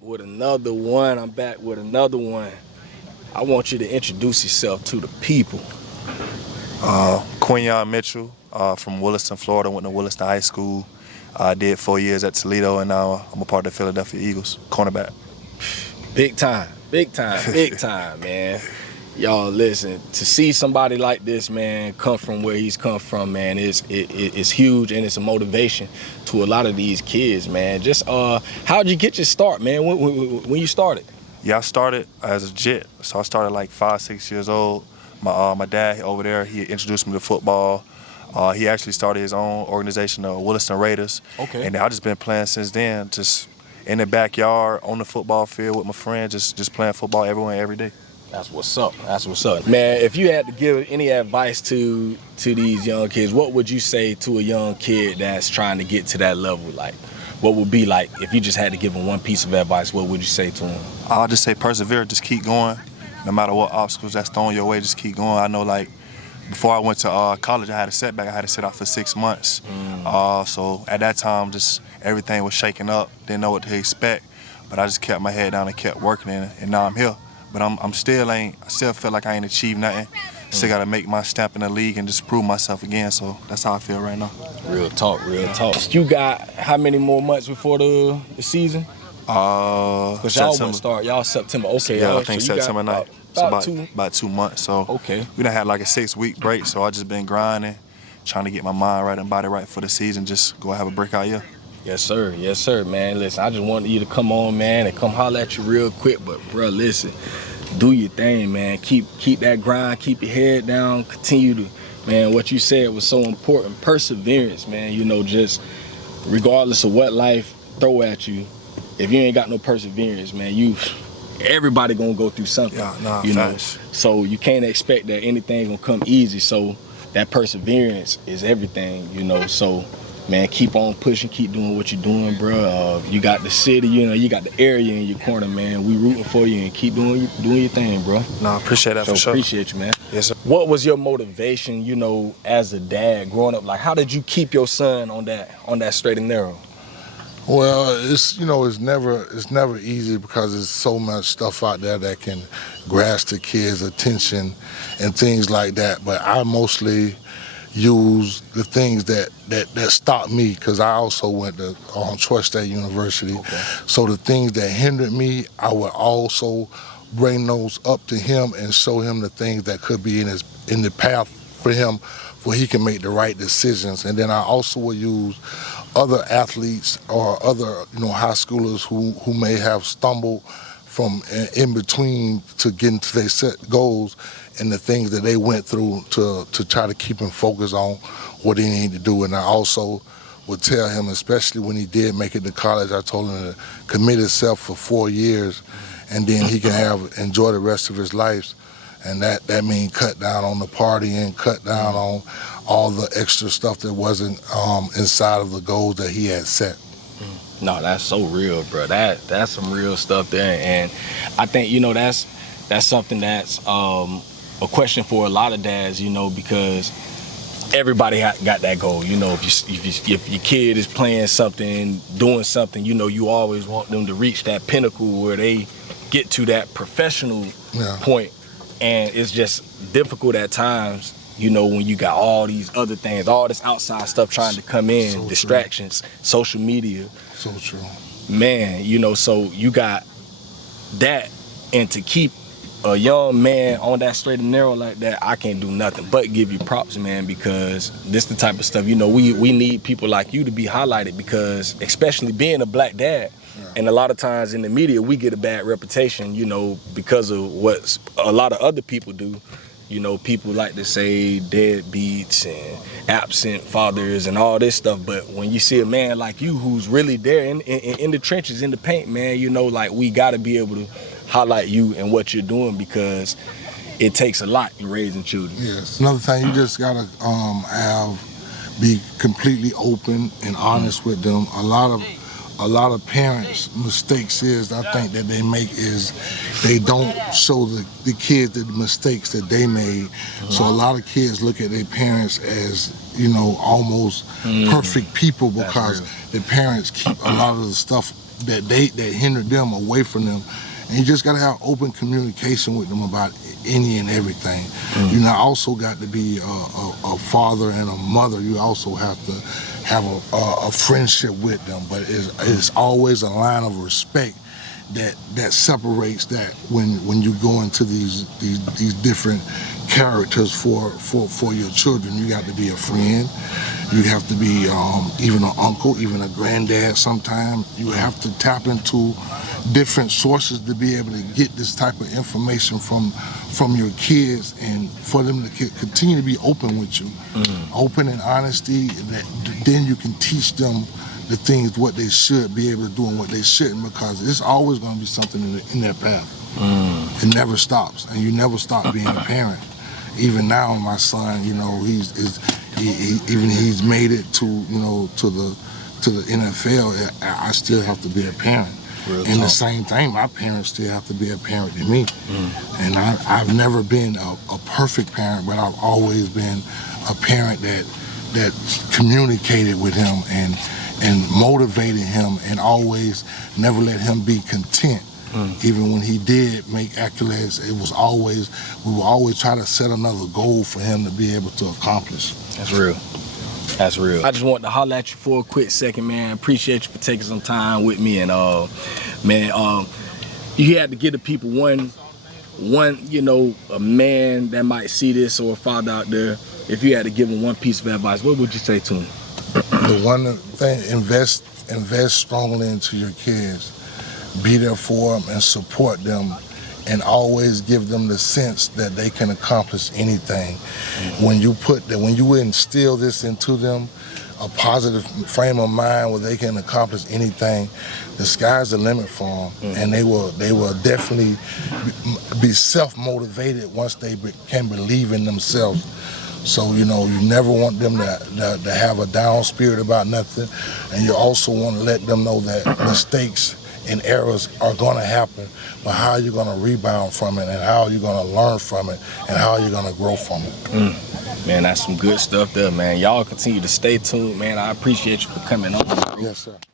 with another one. I want you to introduce yourself to the people. Quinton Mitchell from Williston, Florida. Went to Williston High School. I did 4 years at Toledo, and now I'm a part of the Philadelphia Eagles, cornerback. Big time, man. Y'all, listen, to see somebody like this, man, come from where he's come from, man, it's huge, and it's a motivation to a lot of these kids, man. Just how'd you get your start, man? When you started? Yeah, I started as a JIT, so I started like 5, 6 years old. My dad over there, he introduced me to football. He actually started his own organization, the Williston Raiders. Okay. And I've just been playing since then, just in the backyard, on the football field with my friends, just playing football everywhere, every day. That's what's up. Man, if you had to give any advice to these young kids, what would you say to a young kid that's trying to get to that level? Like, what would be like, if you just had to give them one piece of advice, what would you say to them? I'll just say persevere, just keep going. No matter what obstacles that's thrown your way, just keep going. I know, like, before I went to college, I had a setback. I had to sit out for 6 months. So at that time, just everything was shaking up. Didn't know what to expect. But I just kept my head down and kept working, and now I'm here. But I still feel like I ain't achieved nothing. Still got to make my stamp in the league and just prove myself again. So that's how I feel right now. Real talk. You got how many more months before the season? Because y'all wouldn't start. Y'all September. Okay. Yeah, I think so September 9th. About 2 months. So okay. We done had like a 6-week break. So I just been grinding, trying to get my mind right and body right for the season. Just go have a breakout year. Yes, sir, man. Listen, I just wanted you to come on, man, and come holler at you real quick. But, bro, listen, do your thing, man. Keep that grind. Keep your head down. Continue to, man, what you said was so important. Perseverance, man. You know, just regardless of what life throw at you, if you ain't got no perseverance, man, everybody gonna go through something. Yeah, you know. So you can't expect that anything gonna come easy. So that perseverance is everything, you know. So, man, keep on pushing, keep doing what you're doing, bro. You got the city, you know, you got the area in your corner, man. We rooting for you, and keep doing your thing, bro. No, I appreciate that for sure. Appreciate you, man. Yes, sir. What was your motivation, you know, as a dad growing up? Like, how did you keep your son on that straight and narrow? Well, it's never easy because there's so much stuff out there that can grasp the kids' attention and things like that. But I mostly use the things that stopped me, because I also went to Troy State University. Okay. So the things that hindered me, I would also bring those up to him and show him the things that could be in the path for him, where he can make the right decisions. And then I also will use other athletes or other high schoolers who may have stumbled from in between to getting to their set goals, and the things that they went through to try to keep him focused on what he needed to do. And I also would tell him, especially when he did make it to college, I told him to commit himself for 4 years, and then he can enjoy the rest of his life. And that means cut down on the partying, cut down on all the extra stuff that wasn't inside of the goals that he had set. No, that's so real, bro. That's some real stuff there, and I think that's something that's a question for a lot of dads, because everybody got that goal. If your kid is playing something, doing something, you always want them to reach that pinnacle where they get to that professional point. And it's just difficult at times, when you got all these other things, all this outside stuff trying to come in, so distractions, social media. So true. Man, so you got that, and to keep a young man on that straight and narrow like that, I can't do nothing but give you props, man, because this the type of stuff, we need people like you to be highlighted, because especially being a black dad, and a lot of times in the media, we get a bad reputation, because of what a lot of other people do. People like to say deadbeats and absent fathers and all this stuff. But when you see a man like you who's really there in the trenches, in the paint, man, we got to be able to highlight you and what you're doing, because it takes a lot in raising children. Yes. Another thing, you just got to be completely open and honest with them. A lot of parents' mistakes I think that they make is they don't show the kids the mistakes that they made. So a lot of kids look at their parents as, almost perfect people, because their parents keep a lot of the stuff that hindered them away from them. And you just got to have open communication with them about any and everything. You know, also got to be a father and a mother. You also have to have a friendship with them, but it's always a line of respect that separates that when you go into these different characters for your children. You got to be a friend. You have to be even an uncle, even a granddad. Sometimes you have to tap into different sources to be able to get this type of information from your kids, and for them to continue to be open with you, open and honesty. Then you can teach them the things what they should be able to do and what they shouldn't, because it's always going to be something in their path. It never stops, and you never stop being a parent. Even now, my son, you know, he's made it to, you know, to the NFL. I still have to be a parent. And the same thing, my parents still have to be a parent to me. And I've never been a perfect parent, but I've always been a parent that communicated with him and motivated him, and always never let him be content. Even when he did make accolades, we will always try to set another goal for him to be able to accomplish. That's real. That's real. I just want to holler at you for a quick second, man. Appreciate you for taking some time with me. And man, you had to give the people one, you know, a man that might see this, or a father out there. If you had to give him one piece of advice, what would you say to him? The one thing, invest strongly into your kids. Be there for them and support them, and always give them the sense that they can accomplish anything. When you instill this into them, a positive frame of mind where they can accomplish anything, the sky's the limit for them, and they will definitely be self-motivated once they can believe in themselves. So, you know, you never want them to have a down spirit about nothing, and you also want to let them know that mistakes and errors are going to happen, but how are you going to rebound from it, and how are you going to learn from it, and how are you going to grow from it? Man, that's some good stuff there, man. Y'all continue to stay tuned, man. I appreciate you for coming on. Yes, sir.